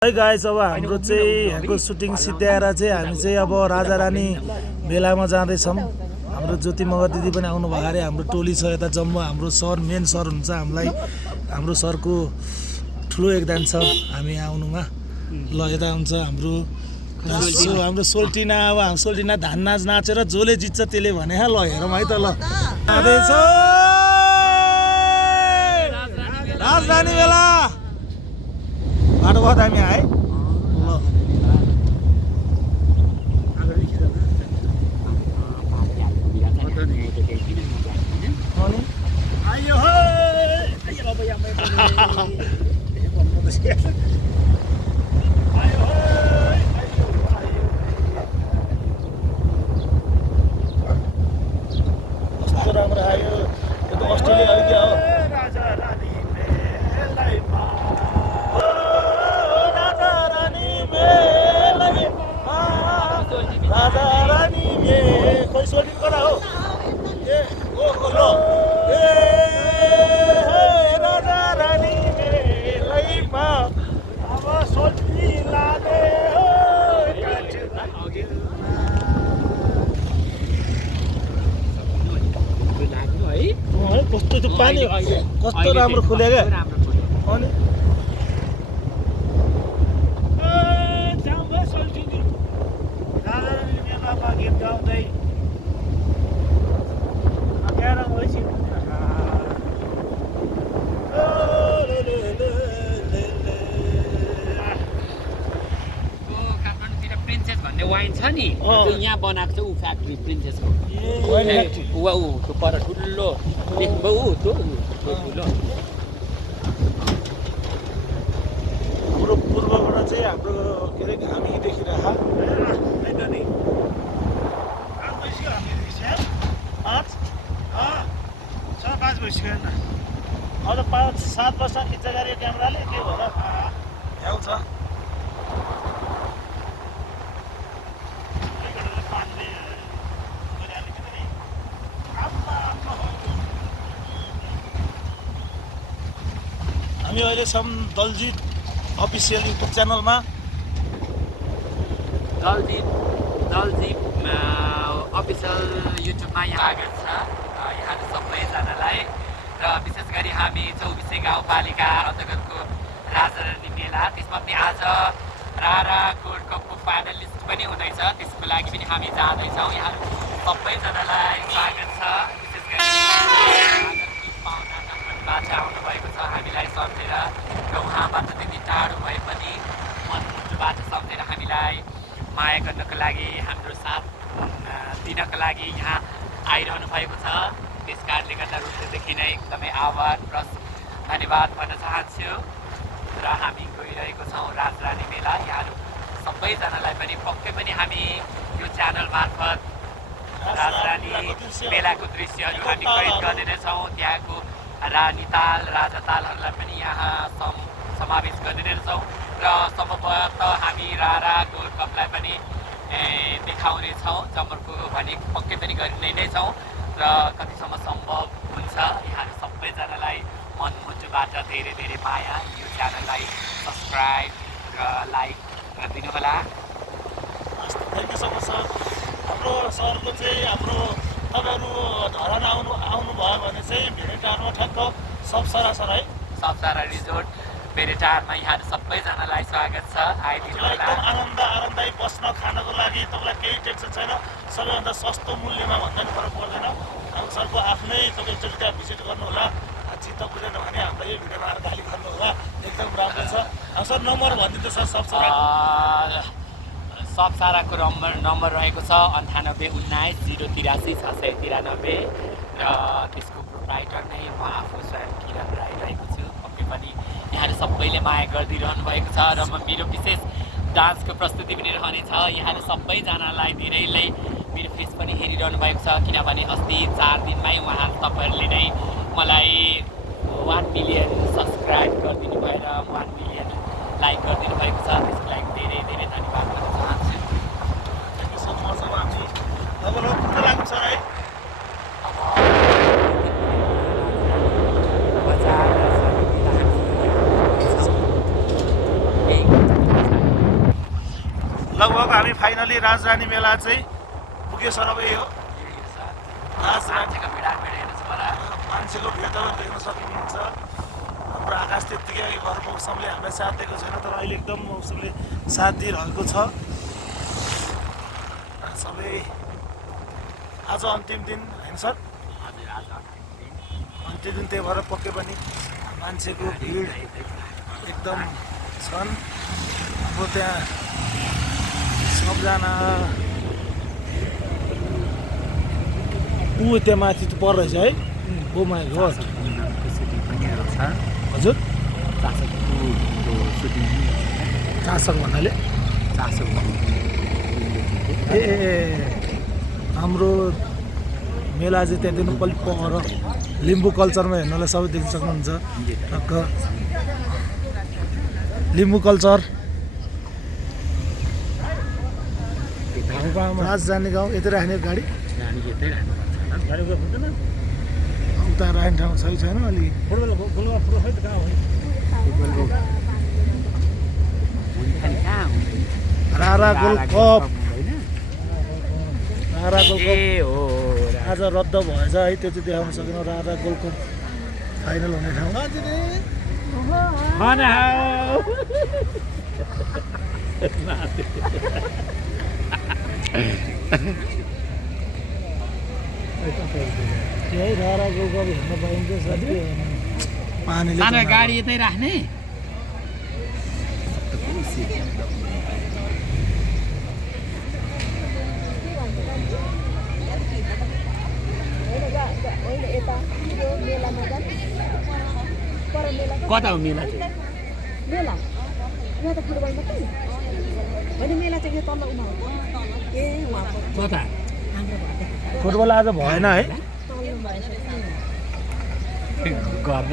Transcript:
है गाइस, अब हाम्रो चाहिँ यहाँको सुटिङ सिद्ध्याएर चाहिँ हामी चाहिँ अब राजा रानी मेलामा जाँदैछौँ। हाम्रो ज्योति मगर दिदी पनि आउनु भयो अरे। हाम्रो टोली छ यता जम्मू। हाम्रो सर मेन सर हुन्छ हामीलाई। हाम्रो सरको ठुलो योगदान छ हामी आउनुमा। ल यता हुन्छ हाम्रो सोल्टिना। अब हाम्रो सोल्टिना धान नाच नाचेर जसले जित्छ त्यसले भने ल हेरौँ है त। ल राजधानी मेला बाटो बहुत हामी आए। कस्तो राम्रो आयो यो त अस्ट्रेलिया हो क्या हो। राजा रानी में कोई सोल्टिन करा हो ए ओ लो ए राजा रानी में लैमा अब सोल्टिन लाने हो कस्तो त्यो पानी कस्तो राम्रो खुल्यो क्या। अनि वाइन छ नि त्यो यहाँ बनाएको छ ऊ फ्याक्ट्री प्रिन्सेसको ऊ त्यो पर ठुलो देख्नुभयो ऊ त्यो ठुलो हाम्रो पूर्वबाट चाहिँ हाम्रो के अरे घामी देखिरहेको अब त 5-7 वर्ष खिच्चा गरे क्यामेराले के होला आउँछ। हामी अहिले छौँ दलजित अफिसियल युट्युब च्यानलमा। दलजित अफिसियल युट्युबमा स्वागत छ यहाँहरू सबैजनालाई। र विशेष गरी हामी 24 गाउँपालिका अन्तर्गतको राजा रानी मेला त्यसमा पनि आज रारा गोल्ड कपको फाइनलिस्ट पनि हुँदैछ। त्यसको लागि पनि हामी जाँदैछौँ। यहाँहरू सबैजनालाई स्वागत छ। विशेष गरी पाहुनाबाट आउनुभएको छ हामीलाई सम्झेर र उहाँबाट त्यति टाढो भए पनि मनमुटुबाट सम्झेर हामीलाई माया गर्नको लागि हाम्रो साथ दिनको लागि यहाँ आइरहनु भएको छ। त्यस कारणले गर्दा हृदयदेखि नै एकदमै आभार प्लस धन्यवाद भन्न चाहन्छु। र हामी गइरहेको छौँ राजरानी मेला। यहाँहरू सबैजनालाई पनि पक्कै पनि हामी यो च्यानल मार्फत राजरानी मेलाको दृश्यहरू हामी कैद गर्ने नै छौँ। त्यहाँको रानीताल राजातालहरूलाई पनि यहाँ समावेश गर्ने नै छौँ। र सम्भवतः हामी रारा गोल्ड कपलाई पनि देखाउने छौँ। जमर्को भने पक्कै पनि गर्ने नै छौँ। र कतिसम्म सम्भव हुन्छ यहाँहरू सबैजनालाई मनमुटुबाट धेरै धेरै माया। यो च्यानललाई सब्सक्राइब र लाइक गरिदिनु होला। Thank you so much sir. हाम्रो सरको चाहिँ हाम्रो तपाईँहरू धरान आउनुभयो भने चाहिँ भेरेटारमा ठ्याक्क सबसारा सर है सबसारा रिजोर्ट भेरेटारमा यहाँहरू सबैजनालाई स्वागत छ। आइदिनु होला। एकदम आरामदायी बस्न खानको लागि तपाईँलाई केही टेन्सन छैन। सबैभन्दा सस्तो मूल्यमा भन्दा पनि फरक पर्दैन। हाम्रो सरको आफ्नै तपाईँ एकचोटि त्यहाँ भिजिट गर्नु होला। चित्त बुझेन भने हामीलाई यो भिडियोमा आएर गाली गर्नु होला। एकदम राम्रो छ। सर नम्बर भनिदिनु सर सबसाराको नम्बर रहेको छ 9819 083 693 र त्यसको प्रोप्राइटर नै म आफू स्वयं किरण राई रहेको छु। पक्कै पनि यहाँहरू सबैले माया गरिदिइरहनु भएको छ। र मेरो विशेष डान्सको प्रस्तुति पनि रहनेछ। यहाँहरू सबैजनालाई धेरैले मेरो फेस पनि हेरिरहनु भएको छ। किनभने अस्ति 4 दिनमै तपाईँहरूले नै मलाई 1 मिलियन सब्सक्राइब गरिदिनु भएर 1 मिलियन लाइक गरिदिनु भएको छ। त्यसको लागि धेरै धेरै धन्यवाद भन्न चाहन्छु। Thank you so much. अब हामी तपाईँलाई कुरो लाग्छ है बजार लगभग हामी फाइनली राजरानी मेला चाहिँ पुग्यो सर अब यही हो राजरानी मान्छेको भिड तपाईँ देख्न सक्नुहुन्छ हाम्रो आकाश त्यत्तिकै अघि भएर मौसमले हामीलाई साथ दिएको छैन तर अहिले एकदम मौसमले साथ दिइरहेको छ सबै आज अन्तिम दिन होइन सर अन्तिम दिन त्यही भएर पक्कै पनि मान्छेको भिड एकदम छन् अब त्यहाँ सबजना ऊ त्यहाँ माथि त पर रहेछ है ओ माई गड हजुर चासक भन्नाले ए हाम्रो मेला चाहिँ त्यहाँदेखि पल्ट पर लिम्बू कल्चरमा हेर्नलाई सबै देख्न सक्नुहुन्छ टक्क लिम्बू कल्चर राजधानी गाउँ यतै राख्ने गाडी उता राख्ने ठाउँ छैन अलि रारा गोल्ड कप रारा गोल्ड कप आज रद्द भएछ है त्यो चाहिँ देखाउन सकेनौँ रारा गोल्ड कप फाइनल हुने ठाउँ यही रारा गोल्ड कप हेर्न पाइन्छ पानीले गाडी यतै राख्ने कता हो मेला चाहिँ मेला यहाँ त फुटबल मात्रै होइन मेला चाहिँ यो तल उमा ए उहाँको कता फुटबल आज भएन है तल भएछ गर्न